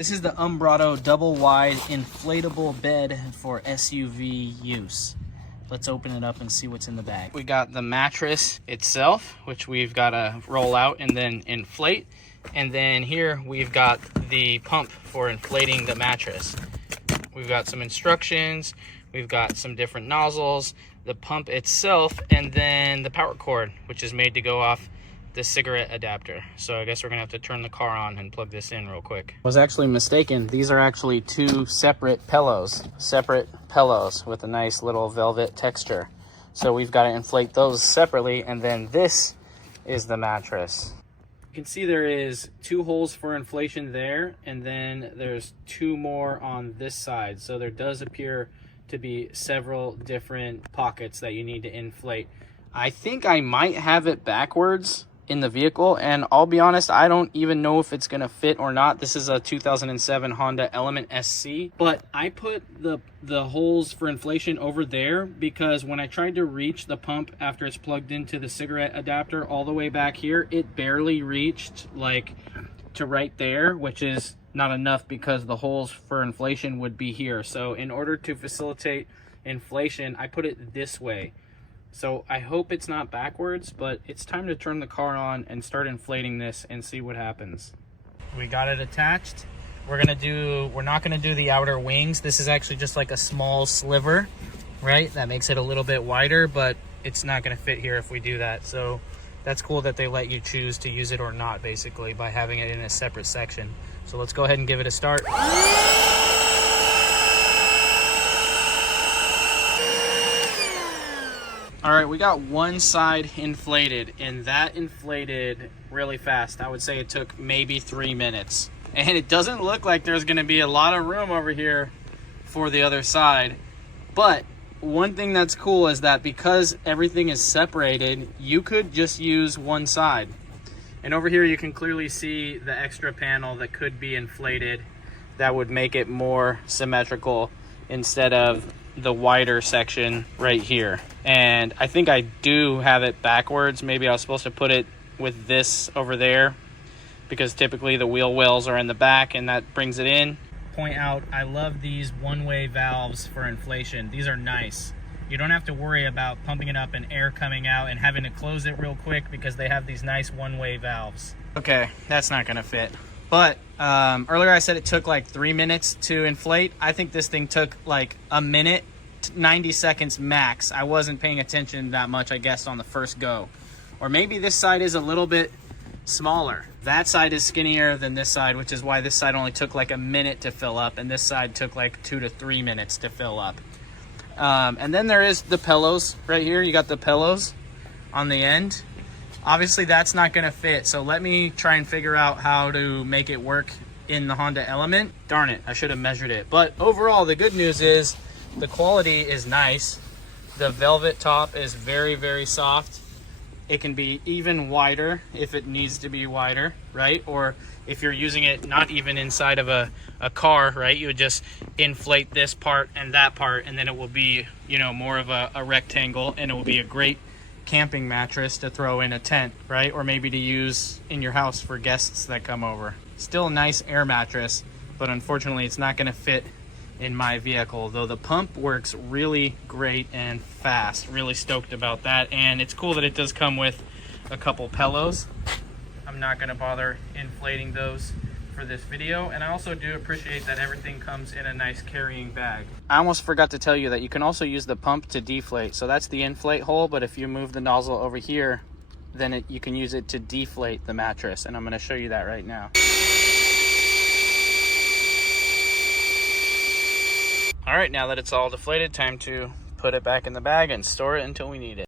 This is the Umbrauto double wide inflatable bed for SUV use. Let's open it up and see what's in the bag. We got the mattress itself, which we've got to roll out and then inflate. And then here we've got the pump for inflating the mattress. We've got some instructions, we've got some different nozzles, the pump itself, and then the power cord, which is made to go off the cigarette adapter. So I guess we're gonna have to turn the car on and plug this in real quick. I was actually mistaken. These are actually two separate pillows with a nice little velvet texture. So we've got to inflate those separately, and then this is the mattress. You can see there is 2 holes for inflation there, and then there's 2 more on this side. So there does appear to be several different pockets that you need to inflate. I think I might have it backwards in the vehicle, and I'll be honest, I don't even know if it's gonna fit or not. This is a 2007 Honda Element SC, but I put the holes for inflation over there because when I tried to reach the pump after it's plugged into the cigarette adapter all the way back here, it barely reached like to right there, which is not enough because the holes for inflation would be here. So in order to facilitate inflation, I put it this way. So I hope it's not backwards, but it's time to turn the car on and start inflating this and see what happens. We got it attached. We're not gonna do the outer wings. This is actually just like a small sliver, right? That makes it a little bit wider, but it's not gonna fit here if we do that. So that's cool that they let you choose to use it or not, basically, by having it in a separate section. So let's go ahead and give it a start. All right, we got one side inflated, and that inflated really fast. I would say it took maybe 3 minutes. And it doesn't look like there's gonna be a lot of room over here for the other side. But one thing that's cool is that because everything is separated, you could just use one side. And over here you can clearly see the extra panel that could be inflated that would make it more symmetrical instead of the wider section right here. And I think I do have it backwards. Maybe I was supposed to put it with this over there because typically the wheel wells are in the back and that brings it in. Point out, I love these one-way valves for inflation. These are nice. You don't have to worry about pumping it up and air coming out and having to close it real quick because they have these nice one-way valves. Okay, that's not gonna fit. But earlier I said it took like 3 minutes to inflate. I think this thing took like a minute, 90 seconds max. I wasn't paying attention that much, I guess, on the first go. Or maybe this side is a little bit smaller. That side is skinnier than this side, which is why this side only took like a minute to fill up, and this side took like 2 to 3 minutes to fill up. And then there is the pillows right here. You got the pillows on the end. Obviously that's not gonna fit, so let me try and figure out how to make it work in the Honda Element. Darn it, I should have measured it. But overall, the good news is the quality is nice. The velvet top is very, very soft. It can be even wider if it needs to be wider, right? Or if you're using it not even inside of a car, right? You would just inflate this part and that part, and then it will be, you know, more of a rectangle, and it will be a great camping mattress to throw in a tent, right? Or maybe to use in your house for guests that come over. Still a nice air mattress, but unfortunately it's not gonna fit in my vehicle, though the pump works really great and fast. Really stoked about that. And it's cool that it does come with a couple pillows. I'm not gonna bother inflating those for this video, and I also do appreciate that everything comes in a nice carrying bag. I almost forgot to tell you that you can also use the pump to deflate. So that's the inflate hole, but if you move the nozzle over here, then you can use it to deflate the mattress, and I'm going to show you that right now. All right, now that it's all deflated, time to put it back in the bag and store it until we need it.